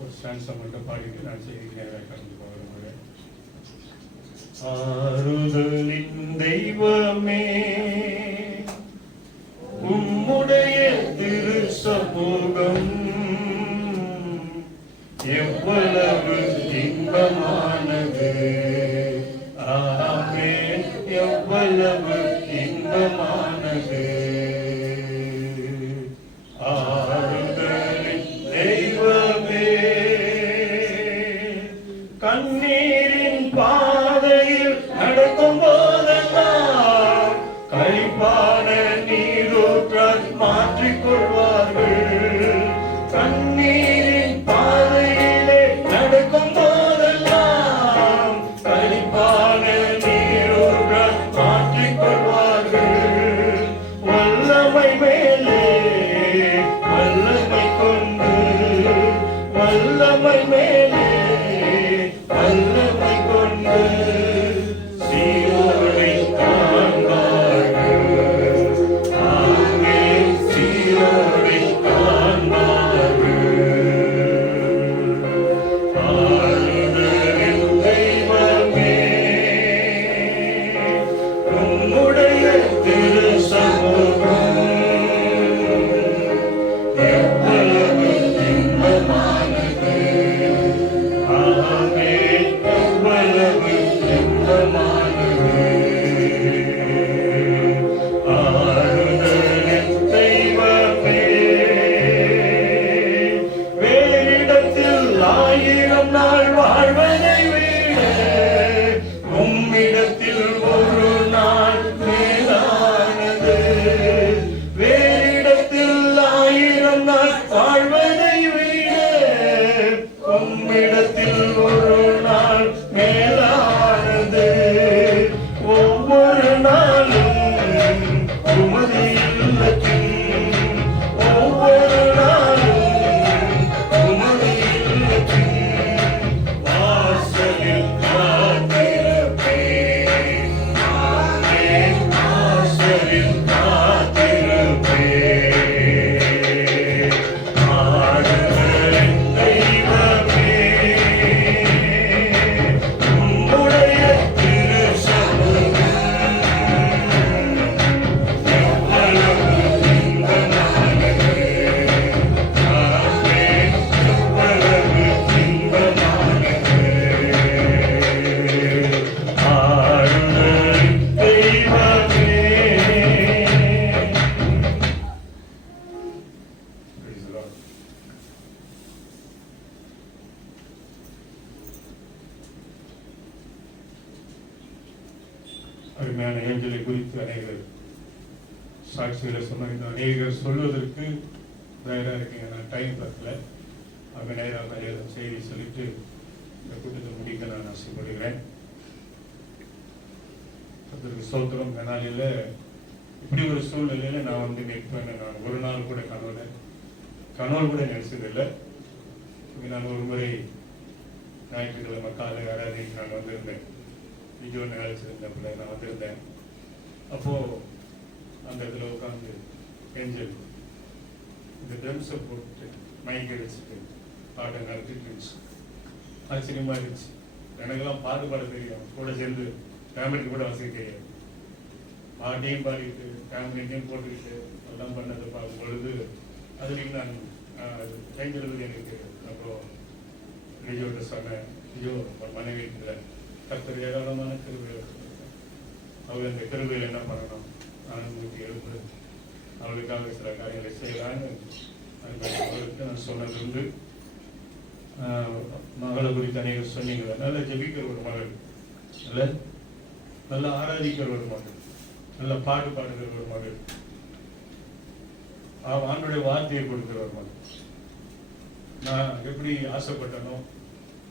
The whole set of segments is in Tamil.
ஒரு ஸ்டான்ஸ் மட்டும் பாடிட்டு நான் செய்தி நேராக கலந்து போகிறேன். ஆறுதலின் தெய்வமே, உம்முடைய திரு சமூகம் எவ்வளவு இன்பமானது. ஆமென், எவ்வளவு இன்பமானது. ஆறுதலின் தெய்வமே, கண்ணீரின் பாதையில் நடக்கும் போதெல்லாம் களிப்பான நீரூற்றால் மாற்றிக்கொள்வார்கள். கண்ணீரின் பாதையிலே நடக்கும் போதெல்லாம் களிப்பான நீரூற்றால் மாற்றிக்கொள்வார்கள். வல்லமை மேலே வல்லமை கொண்டு, வல்லமை மேலே வல்லமை கொண்டு சீயோனை காண்பார்கள். ஆமென், சீயோனை காண்பார்கள். ஆறுதலின் தெய்வமே, உம்முடைய திரு சமூகம் எவ்வளவு இன்பமானது. ஆமென், எவ்வளவு இன்பமானது. ஆறுதலின் தெய்வமே, வேறிடத்தில் 1000 நாள் வாழ்வதை விட உம்மிடத்தில் ஒரு நாள் மேலானது. வேறிடத்தில் 1000 நாள் வாழ்வதை விட உம்மிடத்தில் ஒரு நாள் மேலானது. ஒவ்வொரு நாளும் உமது இல்லத்தில், ஒவ்வொரு நாளும் உமது இல்லத்தில் வாசலில் காத்திருப்பேன். ஆமென், வாசலில் காத்திருப்பேன். ஆறுதலின் தெய்வமே, உம்முடைய திரு சமூகம் எவ்வளவு இன்பமானது. ஆமென், எவ்வளவு இன்பமானது. ஆறுதலின் தெய்வமே. Praise the Lord. அருமையான ஏஞ்சலை குறித்து அநேகர் சாட்சிகளை சொன்னாங்க. அநேகர் சொல்வதற்கு தயாராக இருக்கீங்க. நான் டைம் பத்தல. அவங்க நேரம் செய்தி சொல்லிட்டு இந்த கூட்டத்தை முடிக்க நான் ஆசைப்படுகிறேன். அதற்கு சோத்திரம். இந்த நாளில் இப்படி ஒரு சூழ்நிலையில நான் நிற்பேன். நான் ஒரு நாள் கூட கனவு கூட நினைச்சதில்லை. நான் ஒரு முறை ஞாயிற்றுக்கிழமை காலை ஆராதனைக்கு நான் வந்திருந்தேன். விஜய் நிகழ்ச்சிருந்தப்ப நான் வந்திருந்தேன். அப்போ அந்த இடத்துல உட்காந்து ஏஞ்சல் இந்த ட்ரம்ஸை போட்டு மைக் அடிச்சுட்டு பாட்டை நடத்திட்டு இருந்துச்சு. ஆச்சரியமா இருந்துச்சு. எனக்கெல்லாம் பாட்டு பாட தெரியும், கூட சேர்ந்து ஃபேமிலிக்கு கூட வசதி தெரியாது. பாட்டையும் பாடிட்டு ஃபேமிலியும் போட்டுக்கிட்டு எல்லாம் பண்ணதை பார்க்கும் பொழுது அதுலேயும் நான் கைஞ்செழுவது எனக்கு தெரியாது. அப்புறம் விஜயோட சொன்னேன், விஜயோ மனைவி இருக்கிற கர்த்தர் ஏராளமான கிருபையை அவங்க அந்த கிருபையில் என்ன பண்ணணும், ஆனந்தத்துக்கு எழுந்து அவளுக்காக சில காரியங்களை செய்யலான்னு அவளுக்கு நான் சொன்னதுண்டு. மகளை குறித்து அநேகம் சொன்னீங்க. நல்லா ஜெபிக்கிற ஒரு மகள், நல்லா ஆராதிக்கிற ஒரு மகள், நல்ல பாட்டு பாடுகிற ஒரு மகள், ஆண்டுடைய வார்த்தையை கொடுக்கிற ஒரு மகள். நான் எப்படி ஆசைப்பட்டனோ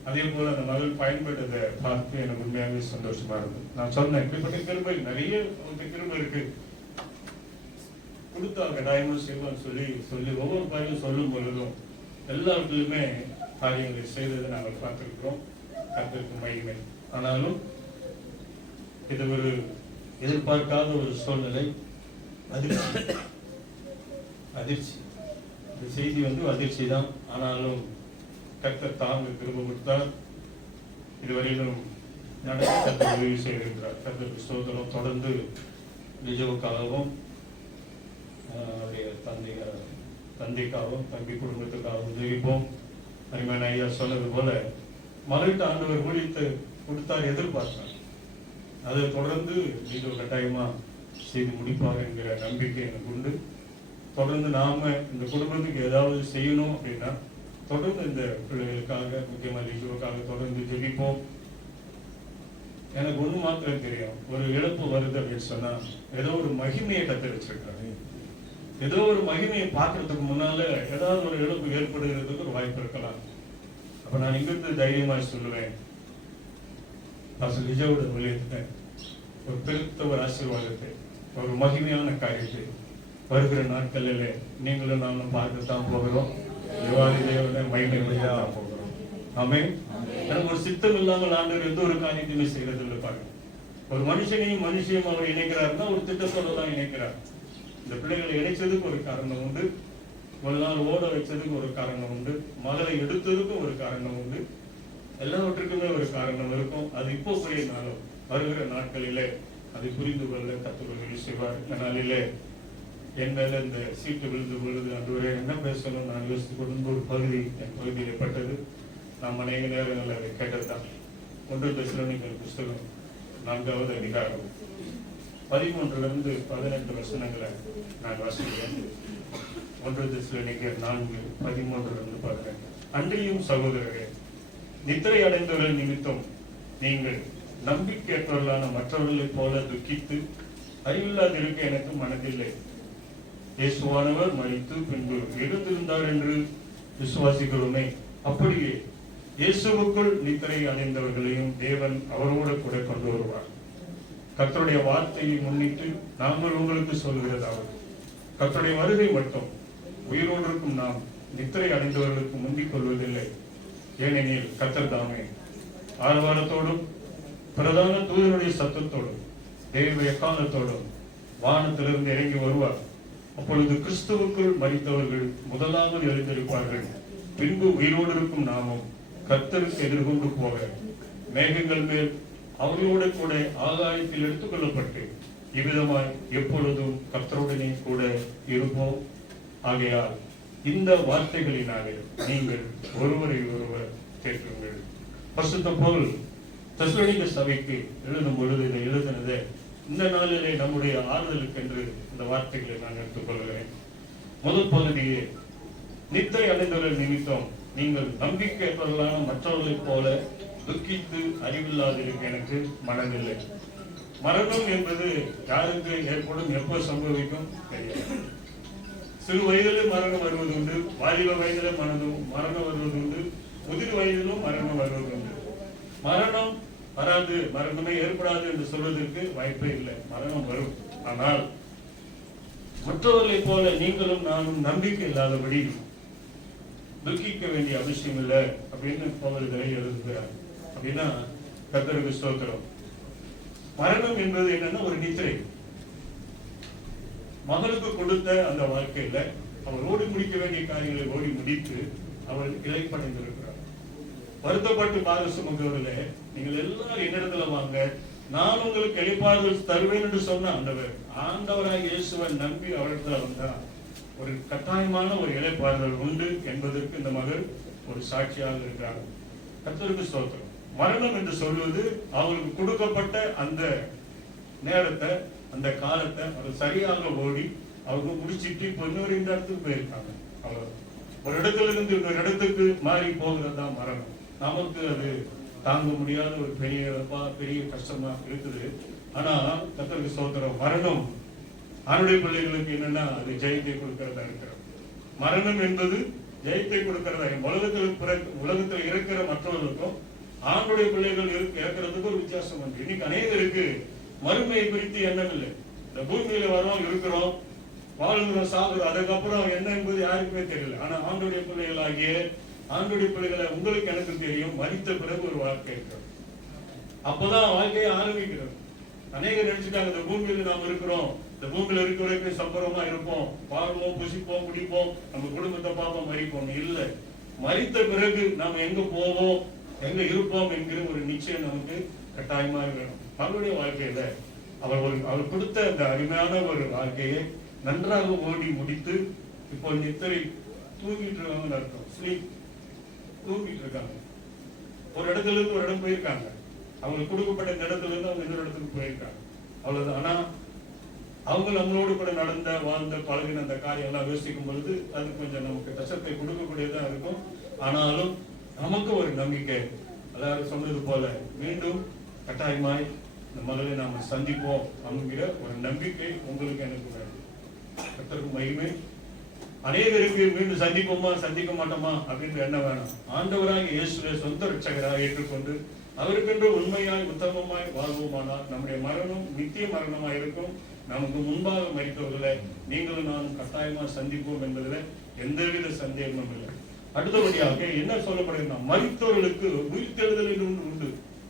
அதே போல அந்த மகள் பயன்பட்டதை பார்த்து எனக்கு உண்மையாகவே சந்தோஷமா இருந்தது. நான் சொன்னேன், இப்படிப்பட்ட கிருபை நிறைய கிருபை இருக்கு, கொடுத்தாங்க டைமும் செய்வோம் சொல்லி சொல்லி ஒவ்வொரு காரியம் சொல்லும் பொழுதும் எல்லாருக்குமே காரியங்களை செய்ததை நாங்கள் பார்த்திருக்கிறோம். கர்த்தருக்கு மகிமை. ஆனாலும் இது ஒரு எதிர்பார்க்காத ஒரு சூழ்நிலை, அதிர்ச்சி. இந்த செய்தி அதிர்ச்சி தான். ஆனாலும் கர்த்தர் தாங்க திரும்ப கொடுத்தார். இதுவரையிலும் நடக்க கர்த்தர் உதவி செய்திருக்கிறார். கர்த்தருக்கு ஸ்தோத்திரம். தொடர்ந்து லிஜோவுக்காகவும் அவருடைய தந்தைக்காகவும் தம்பி குடும்பத்துக்காகவும் ஜெயிப்போம். அருமையான ஐயா சொன்னது போல மகளிர் ஆண்டவர் ஊழியத்தை கொடுத்தார், எதிர்பார்த்தார். அதை தொடர்ந்து லிஜோ கட்டாயமா செய்து முடிப்பார் என்கிற நம்பிக்கை எனக்கு உண்டு. தொடர்ந்து நாம இந்த குடும்பத்துக்கு ஏதாவது செய்யணும் அப்படின்னா தொடர்ந்து இந்த பிள்ளைகளுக்காக, முக்கியமாக லிஜோவுக்காக தொடர்ந்து ஜெபிப்போம். எனக்கு ஒண்ணு மாத்திரம் தெரியும், ஒரு இழப்பு வருது அப்படின்னு சொன்னா ஏதோ ஒரு மகிமையை கத்து வச்சிருக்காரு. ஏதோ ஒரு மகிமையை பார்க்கறதுக்கு முன்னால ஏதாவது ஒரு இழப்பு ஏற்படுகிறதுக்கு ஒரு வாய்ப்பு இருக்கலாம். அப்ப நான் இங்கிருந்து தைரியமா சொல்லுவேன், லிஜோவோட ஊழியத்தை ஒரு பெருத்த ஒரு ஆசீர்வாதத்தை, ஒரு மகிமையான காரியத்தை வருகிற நாட்களில் நீங்களும் நானும் பார்க்கத்தான் போகிறோம். மகிமையாக போகிறோம். ஆமென். எனக்கு ஒரு சித்தம் இல்லாமல் ஆண்டவர் எந்த ஒரு காரியத்தையுமே செய்யறது இல்லை. பாருங்க, ஒரு மனுஷனையும் அவர் இணைக்கிறாருன்னா ஒரு திட்டத்தோட தான் இணைக்கிறார். இந்த பிள்ளைகளை இணைச்சதுக்கு ஒரு காரணம் உண்டு, ஒரு நாள் ஓட வச்சதுக்கு ஒரு காரணம் உண்டு, மகளை எடுத்ததுக்கும் ஒரு காரணம் உண்டு. எல்லாவற்றுக்குமே ஒரு காரணம் இருக்கும். அது இப்போ புரியினாலும் வருகிற நாட்களிலே அதை புரிந்து கொள்ள கத்துக்கொள்ள செய்வார். நாளிலே என் மேல இந்த சீட்டு விழுந்து பொழுது அன்றுவரே என்ன பேசணும் நான் யோசித்துக் கொண்டு ஒரு பகுதி என் பகுதியிலே பட்டது. நாம் அநேக நேரங்கள் அதை கேட்டதுதான். 1 தெசலோனிக்கர் புஸ்தகம் 4வது அதிகாரம் 13 to 18 வசனங்களை நான் வாசிக்கிறேன். 1 தெசலோனிக்கர் 4 13 to 18. அன்றியும் சகோதரரே, நித்திரை அடைந்தவர்கள் நிமித்தம் நீங்கள் நம்பிக்கையற்றவர்களான மற்றவர்களைப் போல துக்கித்து அறிவில்லாதிருக்க எனக்கு மனதில்லை. இயேசுவானவர் மரித்து பின்பு எழுந்திருந்தார் என்று விசுவாசிக்கிறோமே, அப்படியே இயேசுவுக்குள் நித்திரை அடைந்தவர்களையும் தேவன் அவரோடு கூட கொண்டு வருவார். கர்த்தருடைய வார்த்தையை முன்னிட்டு நாங்கள் உங்களுக்கு சொல்கிறதாவது, கர்த்தருடைய வருகை மட்டும் உயிரோடு இருக்கும் நாம் நித்திரை அடைந்தவர்களுக்கு முந்திக் கொள்வதில்லை. ஏனெனில் கர்த்தர் தாமே ஆரவாரத்தோடும் பிரதான தூதனுடைய சத்தத்தோடும் தேவ எக்காலத்தோடும் வானத்திலிருந்து இறங்கி வருவார். அப்பொழுது கிறிஸ்துவுக்குள் மரித்தவர்கள் முதலாவது எழுந்திருப்பார்கள். பின்பு உயிரோடு இருக்கும் நாமும் கர்த்தருக்கு எதிர்கொண்டு போக மேகங்கள் மேல் அவர்களோட கூட ஆகாயத்தில் எடுத்துக் கொள்ளப்பட்டு இவ்விதமாய் எப்பொழுதும் கர்த்தருடனே கூட இருப்போம். ஆகையால் இந்த வார்த்தைகளினாலே நீங்கள் ஒருவரை ஒருவர் கேட்குங்கள். பரிசுத்த பவுல் தெசலோனிக்க சபைக்கு எழுதும் பொழுது இதை எழுதினதை இந்த நாளிலே நம்முடைய ஆறுதலுக்கு என்று இந்த வார்த்தைகளை நான் எடுத்துக்கொள்கிறேன். முதல் பகுதியே, நித்திரை அடைந்தவர்கள் நிமித்தம் நீங்கள் நம்பிக்கையற்றவர்களான மற்றவர்களைப் போல துக்கித்து அறிவில்லாதிருக்க எனக்கு மனதில்லை. மரணம் என்பது யாருக்கு ஏற்படும், எப்போ சம்பவிக்கும் தெரியாது. சிறு வயதிலே மரணம் வருவது உண்டு, வாலிப வயதிலே மரணம் வருவது உண்டு, முதிர் வயதிலும் மரணம் வருவது உண்டு. மரணம் வராது, மரணமே ஏற்படாது என்று சொல்வதற்கு வாய்ப்பே இல்லை. மரணம் வரும். ஆனால் மற்றவர்களைப் போல நீங்களும் நானும் நம்பிக்கை இல்லாதபடி துக்கிக்க வேண்டிய அவசியம் இல்லை அப்படின்னு பவுல் எழுதுகிறார். அப்படின்னா கர்த்தருக்கு ஸ்தோத்திரம். மரணம் என்பது என்னன்னா ஒரு நித்திரை. மகளுக்கு கொடுத்த அந்த வாழ்க்கையில அவர் ஓடி முடிக்க வேண்டிய காரியங்களை ஓடி முடித்து அவள் இழைப்படைந்திருக்கிறார். வருத்தப்பட்டு பார சுமந்தவர்களே, நீங்கள் எல்லாரும் என்னிடத்துல வாங்க, நான் உங்களுக்கு இழைப்பாறுதல் தருவேன் என்று சொன்ன ஆண்டவராக இயேசுவை நம்பி அவரிடத்துல வந்தா ஒரு கட்டாயமான ஒரு இழைப்பாறுதல் உண்டு என்பதற்கு இந்த மகள் ஒரு சாட்சியாக இருக்கிறார். கர்த்தருக்கு ஸ்தோத்திரம். மரணம் என்று சொல்வது அவங்களுக்கு கொடுக்கப்பட்ட அந்த நேரத்தை, அந்த காலத்தை அவர் சரியாக ஓடி அவங்க முடிச்சிட்டு இப்போ இன்னொரு இந்த இடத்துக்கு போயிருக்காங்க. அவர் ஒரு இடத்துல இருந்து இன்னொரு இடத்துக்கு மாறி போகிறதா மரணம். நமக்கு அது தாங்க முடியாத ஒரு பெரிய இழப்பா, பெரிய கஷ்டமா இருக்குது. ஆனா கர்த்தருக்கு ஸ்தோத்திரம், மரணம் ஆணுடைய பிள்ளைகளுக்கு என்னன்னா அது ஜெயத்தை கொடுக்கிறதா இருக்கிறது. மரணம் என்பது ஜெயத்தை கொடுக்கிறதா. உலகத்தில் இருக்கிற மற்றவர்களுக்கும் ஆணுடைய பிள்ளைகள் இறக்கிறதுக்கு ஒரு வித்தியாசம் உண்டு. இன்னைக்கு அநேகருக்கு மறுமையை குறித்து எண்ணம் இல்லை. இந்த பூமியில வரோம், இருக்கிறோம், வாழ்கிறோம், சாகுறோம், அதுக்கப்புறம் என்ன என்பது யாருக்குமே தெரியல. ஆனா ஆண்டுடைய பிள்ளைகள் ஆகிய ஆண்டுடைய பிள்ளைகளை உங்களுக்கு எனக்கு தெரியும், மரித்த பிறகு ஒரு வாழ்க்கை இருக்கிறது. அப்பதான் வாழ்க்கையை ஆரம்பிக்கிறது. அநேகர் நினைச்சுட்டாங்க இந்த பூமியில நாம் இருக்கிறோம், இந்த பூமியில இருக்கிற வரைக்கும் சம்பரமா இருப்போம், வாழ்வோம், புசிப்போம், குடிப்போம், நம்ம குடும்பத்தை பார்ப்போம், மறிப்போம். இல்லை, மரித்த பிறகு நாம் எங்க போவோம், எங்க இருப்போம் என்கிற ஒரு நிச்சயம் நமக்கு கட்டாயமாக வேணும். அவருடைய வாழ்க்கையில அவர் கொடுத்த அந்த அருமையான ஒரு வாழ்க்கையை நன்றாக ஓடி முடித்து இப்போ நித்திரை தூங்கிட்டு இருக்காங்கன்னு அர்த்தம். ஸ்லீப், தூங்கிட்டு இருக்காங்க. ஒரு இடத்துல இருந்து ஒரு இடம் போயிருக்காங்க. அவங்களுக்கு கொடுக்கப்பட்ட இந்த இடத்துல இருந்து அவங்க இன்னொரு இடத்துக்கு போயிருக்காங்க, அவ்வளவுதான். ஆனா அவங்க நம்மளோடு கூட நடந்த வாழ்ந்த பழகின அந்த காரியம் எல்லாம் யோசிக்கும் பொழுது அது கொஞ்சம் நமக்கு கஷ்டத்தை கொடுக்கக்கூடியதா இருக்கும். ஆனாலும் நமக்கு ஒரு நம்பிக்கை, எல்லாரும் சொன்னது போல மீண்டும் கட்டாயமாய் இந்த மகளை நாம சந்திப்போம் அப்படிங்கிற ஒரு நம்பிக்கை உங்களுக்கு எனக்கு வேணும். கர்த்தருக்கு மகிமை. அநேகருக்கு மீண்டும் சந்திப்போமா சந்திக்க மாட்டோமா அப்படின்னு என்ன வேணும். ஆண்டவராக இயேசுவை சொந்த ரட்சகராக ஏற்றுக்கொண்டு அவருக்கென்று உண்மையாய் உத்தமமாய் வாழ்வோமானால் நம்முடைய மரணம் நித்திய மரணமாய் இருக்கும். நமக்கு முன்பாக மரித்தவர்களை நீங்களும் நானும் கட்டாயமா சந்திப்போம் என்பதில் எந்தவித சந்தேகமும் இல்லை. அடுத்தபடியாக என்ன சொல்லப்படுகிறா, மரித்தவர்களுக்கு உயிர்த்தெழுதல் உண்டு,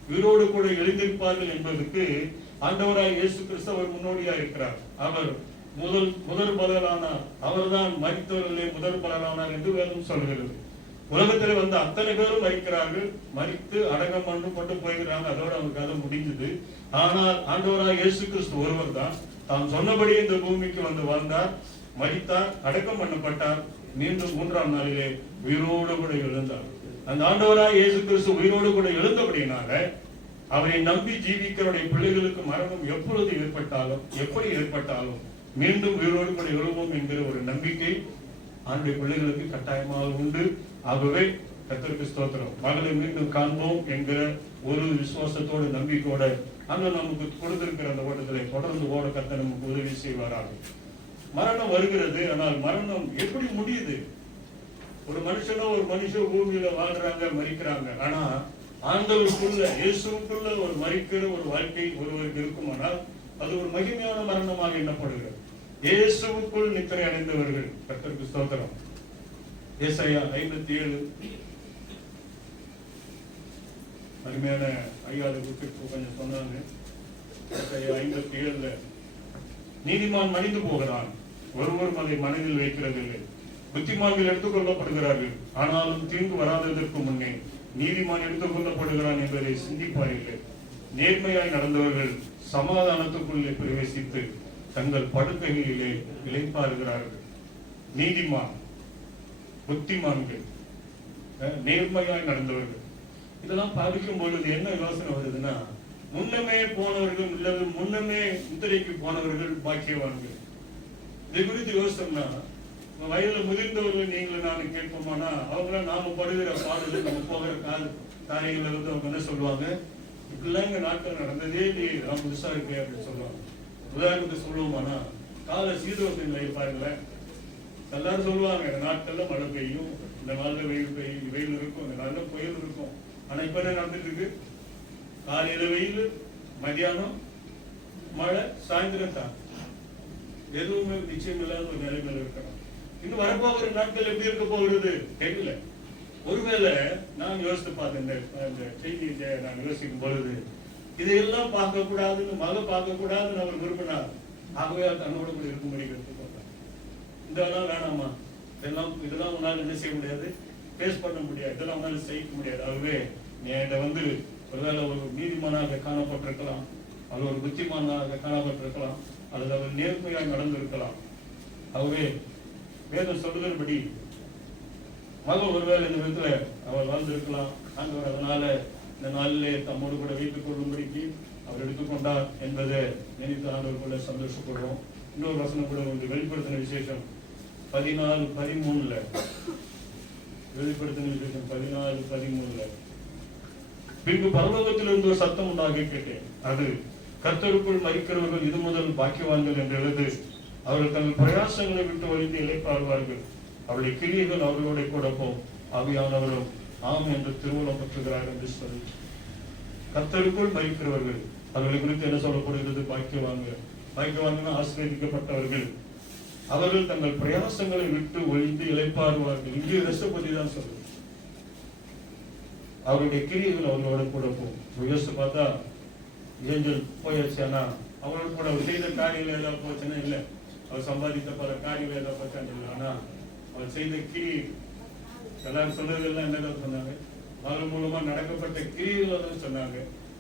உயிரோடு கூட எழுந்திருப்பார்கள் என்பதற்கு ஆண்டவராய் இயேசு கிறிஸ்து அவர் முன்னோடியா இருக்கிறார். அவர் முதல் பலரானார். அவர்தான் மரித்தவர்களே முதல் பலரானார் என்று வேதம் சொல்கிறது. உலகத்தில் வந்து அத்தனை பேரும் மரிக்கிறார்கள், மரித்து அடக்கம் பண்ணு கொண்டு போகிறாங்க, அதோட அவங்க கதை முடிஞ்சது. ஆனால் ஆண்டவராய் இயேசு கிறிஸ்து ஒருவர் தான் தாம் சொன்னபடி இந்த பூமிக்கு வந்து வாழ்ந்தார், மரித்தார், அடக்கம் பண்ணப்பட்டார், மீண்டும் 3ஆம் நாளிலே உயிரோடு கூட எழுந்தார். அந்த ஆண்டவராய் இயேசு கிறிஸ்து உயிரோடு கூட எழுந்தபடியினால அவரை நம்பி ஜீவிக்கிறவருடைய பிள்ளைகளுக்கு மரணம் எப்பொழுது ஏற்பட்டாலும் எப்படி ஏற்பட்டாலும் மீண்டும் உயிரோடு கூட எழுவோம் என்கிற ஒரு நம்பிக்கை ஆண்டுடைய பிள்ளைகளுக்கு கட்டாயமாக உண்டு. ஆகவே கர்த்தருக்கு ஸ்தோத்திரம். மகளை மீண்டும் காண்போம் என்கிற ஒரு விசுவாசத்தோடு நம்பிக்கையோட அங்க நமக்கு கொடுத்திருக்கிற அந்த ஓட்டத்திலே தொடர்ந்து ஓட கர்த்தர் நமக்கு உதவி செய்வாராக. மரணம் வருகிறது, ஆனால் மரணம் எப்படி முடியுது? ஒரு மனுஷனோ ஒரு மனுஷன் பூமியில வாழ்றாங்க, மரிக்கிறாங்க. ஆனா ஆண்டவருக்குள்ள இயேசுக்குள்ள ஒரு மரிக்கிற ஒரு வாழ்க்கை ஒருவருக்கு இருக்குமானால் அது ஒரு மகிமையான மரணமாக எண்ணப்படுகிறது. இயேசுவுக்குள் நித்திரை அடைந்தவர்கள் கர்த்தருக்கு ஸ்தோத்திரம். ஏசாயா 57 அருமையான ஐயாவது புக்கு கொஞ்சம் சொன்னாங்க. 57 நீதிமான் மனிந்து போகிறான், ஒருவரும் அதை மனதில் வைக்கிறதில்லை. புத்திமான்கள் எடுத்துக் கொள்ளப்படுகிறார்கள், ஆனாலும் தீங்கு வராததற்கு முன்னே நீதிமான் எடுத்துக் கொள்ளப்படுகிறான் என்பதை சிந்திப்பார்கள். நேர்மையாய் நடந்தவர்கள் சமாதானத்துக்குள்ளே பிரவேசித்து தங்கள் படுக்கைகளிலே இளைப்பாறுகிறார்கள். நீதிமான், புத்திமான்கள், நேர்மையாய் நடந்தவர்கள், இதெல்லாம் பாதிக்கும் பொழுது என்ன யோசனை வருதுன்னா, முன்னமே போனவர்கள் இல்லது முன்னமே முத்திரைக்கு போனவர்கள் பாக்கியவான்கள். இதை குறித்து யோசிச்சோம்னா, வயதுல முதிர்ந்தவர்கள் நீங்களும் நானும் கேட்போமானா அவங்கள நாம படுகிற பாடல் நம்ம போகிற காரியங்கள் வந்து அவங்க என்ன சொல்லுவாங்க, இப்படிலாம் எங்க நாட்கள் நடந்ததே இல்லையே, நான் புதுசா இருக்கேன் அப்படின்னு சொல்லுவாங்க. உதாரணத்துக்கு சொல்லுவோமானா, கால சீதோஷ நிலை பாருங்களேன். எல்லாரும் சொல்லுவாங்க இந்த நாட்கள்ல மழை பெய்யும், இந்த நாள்ல வெயில் இருக்கும், இந்த நாள்ல புயல் இருக்கும். ஆனா இப்ப என்ன நடந்துட்டு இருக்கு? காலையில வெயில், மதியானம் மழை, சாயந்தரம் தான். எதுவுமே நிச்சயம் இல்லாத ஒரு நிலைமையில இருக்கணும். இன்னும் வரப்போகிற நாட்கள் எப்படி இருக்க போகிறது தெரியல. ஒருவேளை நான் யோசித்து பார்த்தேன், இந்த செய்தியை நான் யோசிக்கும் பொழுது இதையெல்லாம் பார்க்க கூடாதுன்னு மழை பார்க்க கூடாதுன்னு அவர் விரும்பினார். ஆகவே தன்னோட கூட இருக்கும்படி எடுத்துக்கொண்டார். இதெல்லாம் வேணாமா, இதெல்லாம் உன்னால என்ன செய்ய முடியாது, பேஸ் பண்ண முடியாது, இதெல்லாம் உன்னால செய்ய முடியாது. ஆகவே நீ இதை வந்து ஒருவேளை ஒரு நீதிமானாக காணப்பட்டிருக்கலாம், அது ஒரு புத்திமானாக காணப்பட்டிருக்கலாம், அல்லது அவர் நேர்மையாக நடந்திருக்கலாம். ஆகவே வேதம் சொல்லுதன்படி மகள் ஒருவேளை இந்த விதத்துல அவர் வாழ்ந்திருக்கலாம். ஆண்டவர் அதனால இந்த நாளிலே தம்மோடு கூட வைத்துக் கொள்ளும்படிக்கு அவர் எடுத்துக்கொண்டார் என்பதை நினைத்து ஆண்டவருக்குள்ள சந்தோஷப்படுறோம். இன்னொரு வசனம் கூட வந்து வெளிப்படுத்தின விசேஷம் 14:13 வெளிப்படுத்தின விசேஷம் 14:13 பின்பு பரலோகத்திலிருந்து ஒரு சத்தம் உண்டாக கேட்டேன், அது கர்த்தருக்குள் மரிக்கிறவர்கள் இது முதல் பாக்கியவான்கள் என்று எழுது. அவர்கள் தங்கள் பிரயாசங்களை விட்டு ஒழித்து இளைப்பாறுவார்கள், அவருடைய கிரியைகள் அவர்களோட கூட போம், ஆவியானவரும் ஆம் என்று திருவுளம் பெற்றுகிறார் என்று சொல்லி கர்த்தருக்குள் மரிக்கிறவர்கள் அவர்களை குறித்து என்ன சொல்லப்படுகிறது? பாக்கியவான்கள் ஆசீர்வதிக்கப்பட்டவர்கள், அவர்கள் தங்கள் பிரயாசங்களை விட்டு ஒழிந்து இளைப்பாறுவார்கள். இங்கே ரசபதி தான் சொல்லுது, அவருடைய கிரியைகள் அவர்களோட கூட போகும். யோசிச்சு பார்த்தா ஏஞ்சல் போயாச்சு, ஆனா அவரோட கூட அவர் செய்த காரியங்கள் ஏதாவது போச்சுன்னா இல்லை, அவர் சம்பாதித்த பல காரியங்கள் ஏதாவது போச்சான்னு இல்லை, ஆனா அவர் செய்த கிரியை எல்லாரும் சொன்னதெல்லாம் என்னதான் சொன்னாங்க? மகள் மூலமா நடக்கப்பட்ட கிரியைகள் சொன்னாங்க.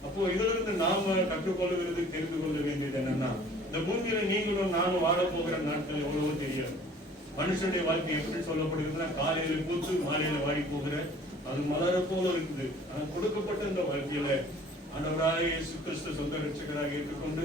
அப்போ இதுல இருந்து நாம கற்றுக்கொள்ளுகிறது, தெரிந்து கொள்ள வேண்டியது என்னன்னா, இந்த பூமியில நீங்களும் நானும் வாழ போகிற நாட்கள் எவ்வளவோ தெரியாது. மனுஷனுடைய வாழ்க்கை எப்படி சொல்லப்படுகிறதுன்னா, காலையில பூத்து மாலையில வாடி போகிற அது மலர போல இருக்குது. ஆனா கொடுக்கப்பட்ட இந்த வாழ்க்கையில ஆண்டவராக இயேசு கிறிஸ்து சொந்த ரட்சகராக ஏற்றுக்கொண்டு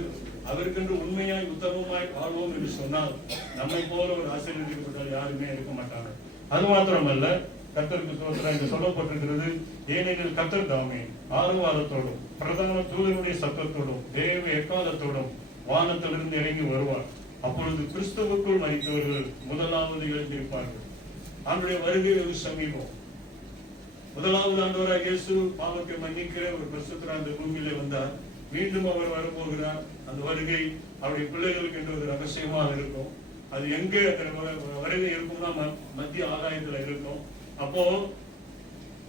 அவருக்கென்று உண்மையாய் உத்தமமாய் வாழ்வோம் என்று சொன்னால் நம்மை போல ஒரு ஆசீர்வதிக்கப்பட்டால் யாருமே இருக்க மாட்டாங்க. அது மாத்திரமல்ல, கர்த்தருக்கு ஸ்தோத்திரம் என்று சொல்லப்பட்டிருக்கிறது. ஏனெனில் கர்த்தர் தாமே ஆரவாரத்தோடும் பிரதான தூதனுடைய சத்தத்தோடும் தேவ எக்காலத்தோடும் வானத்திலிருந்து இறங்கி வருவார். அப்பொழுது கிறிஸ்துவுக்குள் மரித்தவர்கள் முதலாவது எழுந்திருப்பார்கள். அவருடைய வருகை ஒரு சமீபம். முதலாவது ஆண்டவராக இயேசு பாவத்தை மன்னிக்கிற ஒரு பரிசுத்தராக அந்த பூமியிலே வந்தார். மீண்டும் அவர் வரப்போகிறார். அந்த வருகை அவருடைய பிள்ளைகளுக்கு என்று ஒரு ரகசியமாக இருக்கும். அது எங்க வருகை இருக்கும்னா மத்திய ஆகாயத்துல இருக்கும். அப்போ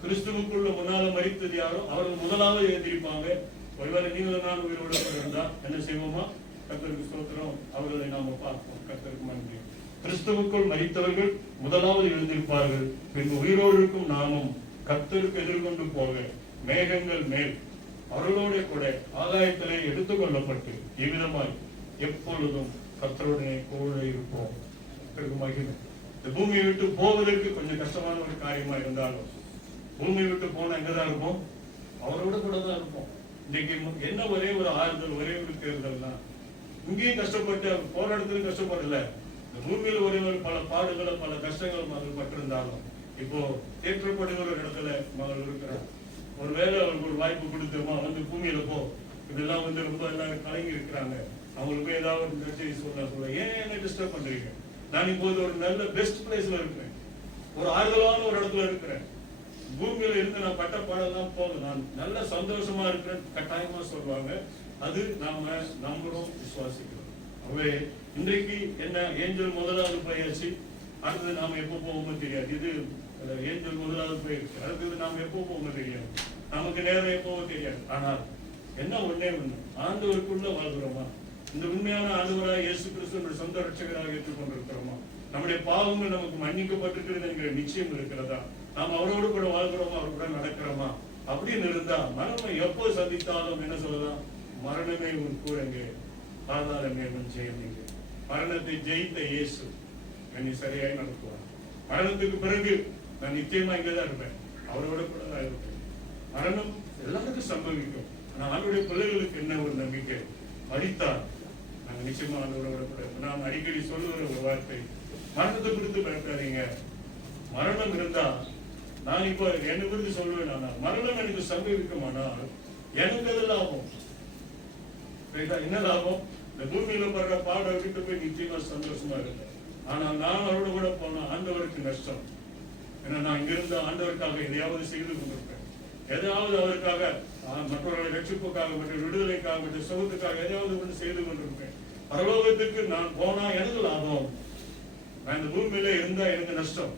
கிறிஸ்துவுக்குள்ள முன்னால மரித்தது யாரோ அவர்கள் முதலாவது எழுந்திருப்பாங்க. ஒருவேளை நீங்களும் நான் உயிரோடு இருந்தா என்ன செய்வோமா? கர்த்தருக்கு ஸ்தோத்திரம், அவர்களை நாம பார்ப்போம். கர்த்தருக்கு நன்றி. கிறிஸ்துவுக்குள் மரித்தவர்கள் முதலாவது எழுந்திருப்பார்கள். பின் உயிரோடு இருக்கும் நாமும் கர்த்தருக்கு எதிர்கொண்டு போக மேகங்கள் மேல் அவர்களோட கூட ஆகாயத்திலே எடுத்துக் கொள்ளப்பட்டு இவ்விதமாய் எப்பொழுதும் கர்த்தருடைய கூட இருப்போம். இந்த பூமியை விட்டு போவதற்கு கொஞ்சம் கஷ்டமான ஒரு காரியமா இருந்தாலும் பூமியை விட்டு போனா எங்கதான் இருப்போம்? அவரோட கூட தான் இருப்போம். இன்னைக்கு என்ன ஒரே ஒரு ஆறுதல், ஒரே ஒரு தேர்தல் தான். இங்கேயும் கஷ்டப்பட்டு போற இடத்துலயும் கஷ்டப்படல. இந்த பூமியில ஒரே ஒரு பல பாடுகளை பல கஷ்டங்கள் மகள் பட்டிருந்தாலும் இப்போ தேற்றப்படுகிற ஒரு இடத்துல மகள் இருக்கிறார். ஒருவேளை அவங்களுக்கு ஒரு வாய்ப்பு கொடுத்தோமா, வந்து பூமியில போ, இதெல்லாம் வந்து ரொம்ப எல்லாரும் கலங்கி இருக்கிறாங்க, அவங்களுக்கு ஏதாவது ஒரு மெசேஜ் சொல்ல ஏன் என்ன டிஸ்டர்ப் பண்றீங்க? நான் இப்போது ஒரு நல்ல பெஸ்ட் பிளேஸ்ல இருக்கிறேன், ஒரு ஆறுதலான ஒரு இடத்துல இருக்கிறேன். பூமியில இருந்து நான் பட்ட பாடலாம் போதும், நான் நல்ல சந்தோஷமா இருக்கிறேன் கட்டாயமா சொல்லுவாங்க. அது நாம நம்புறோம், விசுவாசிக்கிறோம். அவே இன்றைக்கு என்ன ஏஞ்சல் முதலாவது போயாச்சு, அடுத்தது நாம எப்போ போவோமோ தெரியாது. இது ஏஞ்சல் முதலாவது போயிருக்கு, அடுத்தது நாம எப்போ போவோமோ தெரியாது, நமக்கு நேரம் எப்போவோ தெரியாது. ஆனால் என்ன ஒண்ணே ஒண்ணு, ஆண்டவருக்குள்ள வாழ்கிறோமா? இந்த உண்மையான ஆண்டவராக இயேசு கிறிஸ்து சொந்த ரட்சகராக ஏற்றுக்கொண்டிருக்கிறோமா? நம்முடைய பாவங்கள் நமக்கு மன்னிக்கப்பட்டிருக்கிறது என்கிற நிச்சயம் இருக்கிறதா? நாம் அவரோடு கூட வாழ்கிறோமா, அவர் கூட நடக்கிறோமா? அப்படின்னு இருந்தா மரணம் எப்போ சந்தித்தாலும் என்ன சொல்லலாம்? மரணமே உன் கூறங்க, பாதாளமே உன் ஜெயமிங்க. மரணத்தை ஜெயித்த இயேசு என்னை சரியாய் நடத்துவார். மரணத்துக்கு பிறகு நான் நிச்சயமா இங்கதான் இருப்பேன், அவரோட கூட தான் இருப்பேன். மரணம் எல்லாருக்கும் சம்பவிக்கும். ஆனா அவருடைய பிள்ளைகளுக்கு என்ன ஒரு நம்பிக்கை? மரித்தார், நாங்க நிச்சயமா ஆண்டவரோட கூட. நான் அடிக்கடி சொல்லுகிற ஒரு வார்த்தை, மரணத்தை குறித்து பயப்படாதீங்க. மரணம் இருந்தா நான் இப்போ என்ன குறித்து சொல்லுவேன், ஆனால் மரணம் எனக்கு சம்பவிக்குமானால் எனக்கு அது லாபம். என்ன லாபம்? இந்த பூமியில படுற பாட விட்டு போய் நிச்சயமா சந்தோஷமா இருந்தேன். ஆனா நான் அவரோட கூட போனா ஆண்டவருக்கு நஷ்டம். ஏன்னா நான் இங்கிருந்து ஆண்டவருக்காக எதையாவது செய்து கொண்டிருப்பேன், எதையாவது அவருக்காக, மற்றவர்களை ரட்சிப்புக்காக, மற்ற விடுதலைக்காக, மற்ற சுகத்துக்காக எதையாவது ஒன்று செய்து கொண்டிருப்பேன். பரலோகத்துக்கு நான் போனா எனக்கு லாபம், நான் இந்த பூமியில இருந்தா எனக்கு நஷ்டம்.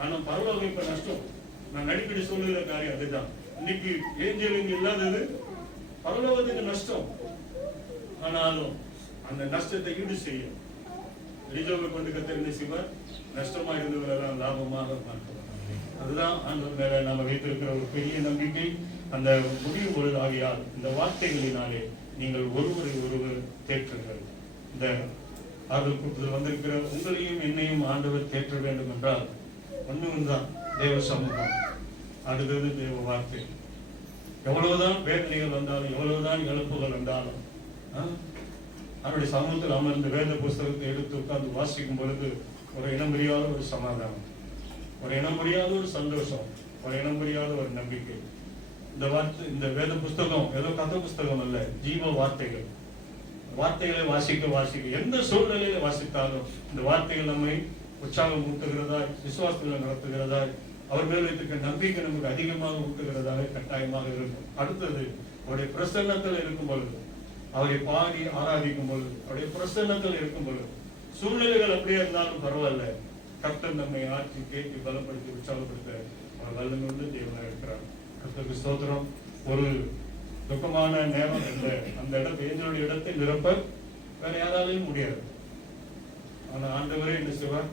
ஆனா பரலோகம் இப்ப நஷ்டம். நான் அடிக்கடி சொல்லுகிற காரியம் அதுதான். இன்னைக்கு ஏஞ்சலிங் இல்லாதது பரலோகத்துக்கு நஷ்டம். ஆனாலும் அந்த நஷ்டத்தை ஈடு செய்யும் எலிஜாவை கொண்டு கத்தறிந்த சிவர் நஷ்டமா இருந்தவரெல்லாம் லாபமாக பார்க்கிறார். அதுதான் ஆண்டவர் மேல நாம வைத்திருக்கிற ஒரு பெரிய நம்பிக்கை. அந்த முடிவு பொருள் ஆகியால் இந்த வார்த்தைகளினாலே நீங்கள் ஒருவரை ஒருவர் தேற்றுங்கள். இந்த ஆறுதல் கூட்டத்தில் வந்திருக்கிற உங்களையும் என்னையும் ஆண்டவர் தேற்ற வேண்டும் என்றால் ஒண்ணுதான் தேவ சமூகம், அடுத்தது தேவ வார்த்தை. எவ்வளவுதான் வேதனைகள் வந்தாலும், எவ்வளவுதான் இழப்புகள் வந்தாலும், அவருடைய சமூகத்தில் அமர்ந்து வேத புஸ்தகத்தை எடுத்து உட்கார்ந்து வாசிக்கும் பொழுது ஒரு இனம் புரியாத ஒரு சமாதானம், ஒரு இனம் புரியாத ஒரு சந்தோஷம், ஒரு இனம் புரியாத ஒரு நம்பிக்கை. இந்த வார்த்தை, இந்த வேத புஸ்தகம் ஏதோ கதை புஸ்தகம் அல்ல, ஜீவ வார்த்தைகள். வார்த்தைகளை வாசிக்க எந்த சூழ்நிலையில வாசித்தாலும் இந்த வார்த்தைகள் நம்மை உற்சாகம் ஊட்டுகிறதா, விசுவாசத்தில் நடத்துகிறதா, அவர் மேல் வைத்திருக்க நம்பிக்கை நமக்கு அதிகமாக ஊட்டுகிறதாக கட்டாயமாக இருக்கும். அடுத்தது அவருடைய பிரசன்னத்தில் இருக்கும் பொழுது, அவரை பாடி ஆராதிக்கும் பொழுது, அவருடைய பிரசன்னத்தில் இருக்கும் பொழுது, சூழ்நிலைகள் அப்படியே இருந்தாலும் பரவாயில்ல, கர்த்தர் நம்மை ஆட்சி கேட்டு பலப்படுத்தி உற்சாகப்படுத்த அவர் வல்லமையுள்ள தேவனாக இருக்கிறார். கர்த்தருக்கு ஸ்தோத்திரம். ஒரு துக்கமான நேரம் அந்த இடத்தை, ஏஞ்சலுடைய இடத்தை நிரப்ப வேற யாராலையும் முடியாது. ஆனா ஆண்டவரே என்ன செய்வார்?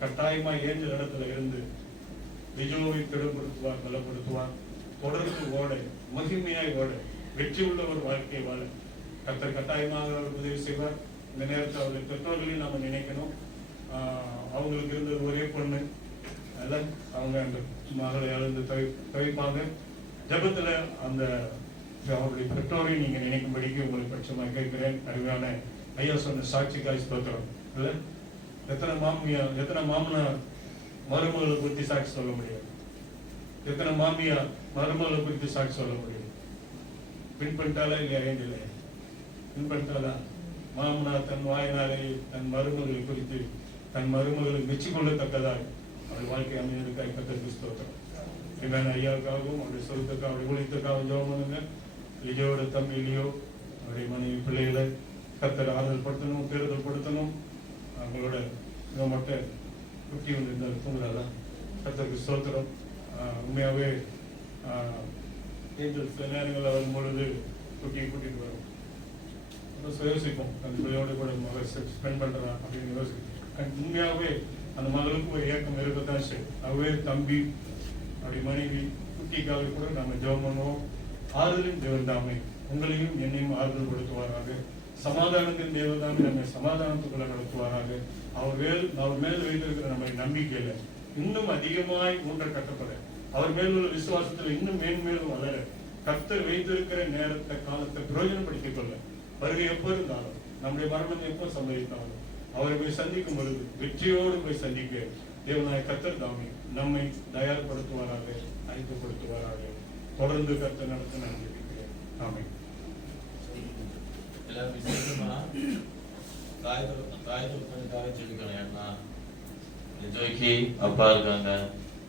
கட்டாயமா ஏஞ்சல் இடத்துல இருந்து, ஏஞ்சல் இடத்துல இருந்து அவர் வல்லமையுள்ள தேவனாக இருக்கிறார். கர்த்தருக்கு ஸ்தோத்திரம். ஒரு துக்கமான நேரம் அந்த இடத்தை, ஏஞ்சலுடைய இடத்தை நிரப்ப வேற யாராலையும் முடியாது. ஆனா ஆண்டவரே என்ன செய்வார்? கட்டாயமா ஏஞ்சல் இடத்துல இருந்து, அவர் வல்லமையுள்ள தேவனாக இருக்கிறார். கர்த்தருக்கு ஸ்தோத்திரம். லிஜோவை திடப்படுத்துவார், பலப்படுத்துவார். தொடர்ந்து ஓட, மகிமையாய் ஓட, வெற்றி உள்ள ஒரு வாழ்க்கையை வாழ கர்த்தர் கட்டாயமாக அவர் உதவி செய்வார். இந்த நேரத்தில் அவருடைய பெற்றோர்களையும் நாம நினைக்கணும். அவங்களுக்கு இருந்தது ஒரே பொண்ணு, அதெல்லாம் அவங்க அந்த மகளை இழந்து தவிப்பாங்க. ஜபத்துல அந்த அவருடைய பெற்றோரை நீங்க நினைக்கும்படிக்கு உங்களுக்கு பட்சமாக கேட்கிறேன். அருமையான ஐயா சொன்ன சாட்சிக்காய் ஸ்தோத்திரம். இல்ல எத்தனை மாமனார் மருமகளை குறித்து சாட்சி சொல்ல முடியாது? எத்தனை மாமியார் மருமகளை குறித்து சாட்சி சொல்ல முடியும்? பின்பற்றாலா இல்லையா? ஏன் பின்பற்றாலா? மாமனார் தன் வாயினாலே தன் மருமகளை குறித்து தன் மருமகளை மெச்சிக்கொள்ளத்தக்கதாய் அவருடைய வாழ்க்கை அமைவதற்காக கர்த்தருக்கு ஸ்தோத்திரம். ஐயாவுக்காகவும் அவருடைய சொருத்துக்காக அவருடைய ஊழியத்துக்காகவும் ஜெபம் பண்ணுங்க. லிஜோட தம்பி லியோ, அவருடைய மனைவி பிள்ளைகளை கர்த்தர் ஆறுதல் படுத்தணும், தேர்தல் படுத்தணும். அவங்களோட மட்டும் குட்டி ஒன்று இருந்தால் தூங்குறாதான். கர்த்தருக்கு ஸ்தோத்திரம். உண்மையாகவே ஏஞ்சல் சில நேரங்களில் வரும்பொழுது குட்டியை கூட்டிட்டு வரும். யோசிப்போம், அந்த பிள்ளையோட கூட மகள் ஸ்பெண்ட் பண்றான் அப்படின்னு யோசிப்போம். உண்மையாகவே அந்த மகளுக்கு ஒரு ஏக்கம் இருக்கத்தான் செய்யும். அவே தம்பி அப்படி மனைவி குட்டிக்காக கூட நாம ஜெபம் பண்ணுவோம். ஆறுதலின் தேவன் தாமே உங்களையும் என்னையும் ஆறுதல் படுத்துவாராக. சமாதானத்தின் தேவதாமே நம்மை சமாதானத்துக்குள்ள நடத்துவாராக. அவர் மேல் வைத்திருக்கிற நம்ம நம்பிக்கையில இன்னும் அதிகமாய் ஊன்ற கட்டப்பட, அவர் மேல் உள்ள விசுவாசத்துல இன்னும் மேன்மேலும் வளர, கர்த்தர் வைத்திருக்கிற நேரத்தை காலத்தை பிரயோஜனப்படுத்திக் கொள்ள, வருகை எப்போ இருந்தாலும் நம்முடைய மரணம் எப்போ சம்பவித்தாலும் அவரை போய் சந்திக்கும் பொழுது வெற்றியோடு போய் சந்திக்க தேவனாய கர்த்தர் தாமே நம்மை தயார்படுத்துவாராக, ஐக்கியப்படுத்துவாராக. தொடர்ந்து கர்த்தர் நடத்த நான் ஜெபிக்கிறேன். ஆமென். எல்லாம் விசேஷமா தாயத்துக்காக ஜெபிக்கணும். ஏன்னா ஜோய்க்கு அப்பா இருக்காங்க,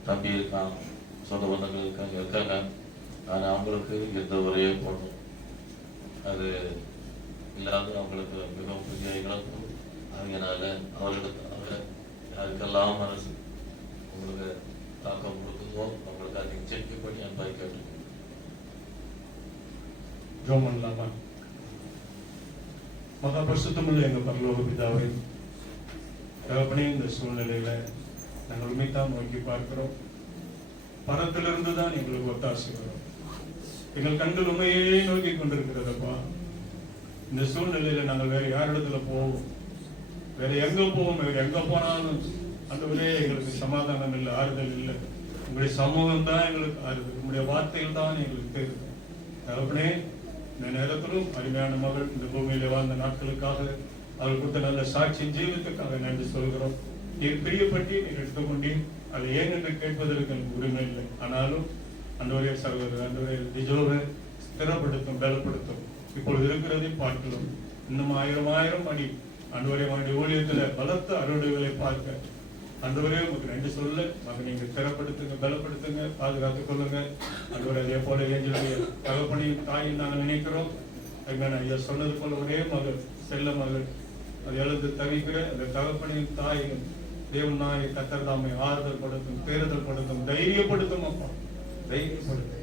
தம்பி இருக்கான், சொந்த பந்தங்கள் இருக்காங்க. ஆனா அவங்களுக்கு எந்த ஒரே போடணும், அது இல்லாத அவங்களுக்கு மிகவும் பெரிய இழப்பு. அதனால அவர்களுக்கு யாருக்கெல்லாம் மனசு உங்களுக்கு தாக்கம் கொடுக்குதோ அவங்களுக்கு அதை செக் பண்ணி அன்பாய் கேட்டு ஜெபம் பண்ணலாமா? மகா பரிசுத்தமுள்ள எங்க பரலோக பிதாவே, தகப்பனே, இந்த சூழ்நிலையில நாங்கள் உண்மைத்தான் நோக்கி பார்க்கிறோம். பரத்திலிருந்து தான் எங்களுக்கு ஒத்தாசை வரும். எங்கள் கண்கள் உண்மையே நோக்கி கொண்டிருக்கிறதப்பா. இந்த சூழ்நிலையில நாங்கள் வேற யாரிடத்துல போவோம்? வேற எங்க போவோம்? வேற எங்க போனாலும் அந்தவரே எங்களுக்கு சமாதானம் இல்லை, ஆறுதல் இல்லை. உங்களுடைய சமூகம் தான் எங்களுக்கு ஆறுதல், உங்களுடைய வார்த்தைகள் தான் எங்களுக்கு தெரியுது. தகப்பனே, இந்த நேரத்திலும் அருமையான மகள் இந்த பூமியில வாழ்ந்த நாட்களுக்காக அவர்கள் கொடுத்த நல்ல சாட்சி ஜீவத்துக்காக நன்றி சொல்கிறோம். நீர் பிரியப்பட்டு நீர் எடுத்துக்கொண்டீர். அதை ஏன் என்று கேட்பதற்கு எனக்கு உரிமை இல்லை. ஆனாலும் அந்தவரே சகோதரர் அந்தவரே லிஜோவை ஸ்திரப்படுத்தும், பலப்படுத்தும். இப்பொழுது இருக்கிறதை பார்க்கலாம். இன்னும் 1000 அடி அந்தவரே அவருடைய ஊழியத்துல பலத்த அறுவடைகளை பார்க்க அந்தவரே உங்களுக்கு நன்றி சொல்ல மகன் நீங்க ஸ்திரப்படுத்துங்க, பலப்படுத்துங்க, பாதுகாத்துக் கொள்ளுங்க. அந்தவரை அதே போல ஏஞ்சலுடைய தகப்பனையும் தாயும் நாங்கள் நினைக்கிறோம். ஐயா சொன்னது போல ஒரே மகள், செல்ல மகள், அது எழுந்து தவிக்கிற அந்த தகப்பனையும் தாயும் தேவன் நாயை கர்த்தர் தாமே ஆறுதல் படுத்தும், தேர்தல் படுத்தும், தைரியப்படுத்தும். அப்பா தைரியப்படுத்தும்.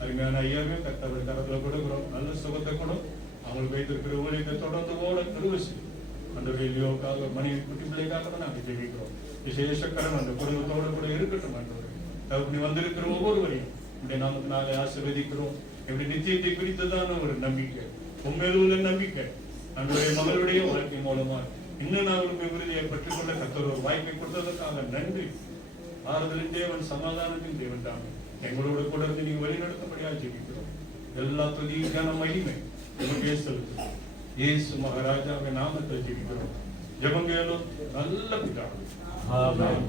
அருமையான ஐயாவே கர்த்தருடைய கரத்துல கொடுக்கிறோம். நல்ல சுகத்தை கொடும். அவங்களுக்கு வைத்திருக்கிற ஊழியத்தை தொடர்ந்து ஓட கருவசி அந்த லியோக்காக மனைவி குட்டி பிள்ளைக்காக நாங்கள் ஜெபிக்கிறோம். விசேஷக்கரம் அந்த குடும்பத்தோடு கூட இருக்கட்டும். தகப்பனி வந்திருக்கிற ஒவ்வொருவரையும் இந்த நாமத்தினாலே ஆசீர்வதிக்கிறோம். எப்படி நிச்சயத்தை குறித்ததான ஒரு நம்பிக்கை, உண்மையில் உள்ள நம்பிக்கை அன்றைய மகளுடைய வாழ்க்கை மூலமா இன்னும் நாங்கள் விருதியை பெற்றுக்கொள்ள கர்த்தர் ஒரு வாய்ப்பை கொடுத்ததற்காக நன்றி. ஆறுதலின் தேவன், சமாதானத்தின் தேவன் தான் எங்களோட கூட இருந்து நீங்க வழிநடத்தபடியா ஜெபிக்கிறோம். எல்லா துதிக்கான மகிமை உங்களுக்கே செலுத்தும். இயேசு மகாராஜாவை நாமத்தை ஜெபிக்கிறோம். ஜெபம் கேளும் நல்ல பிதா. ஆமென்.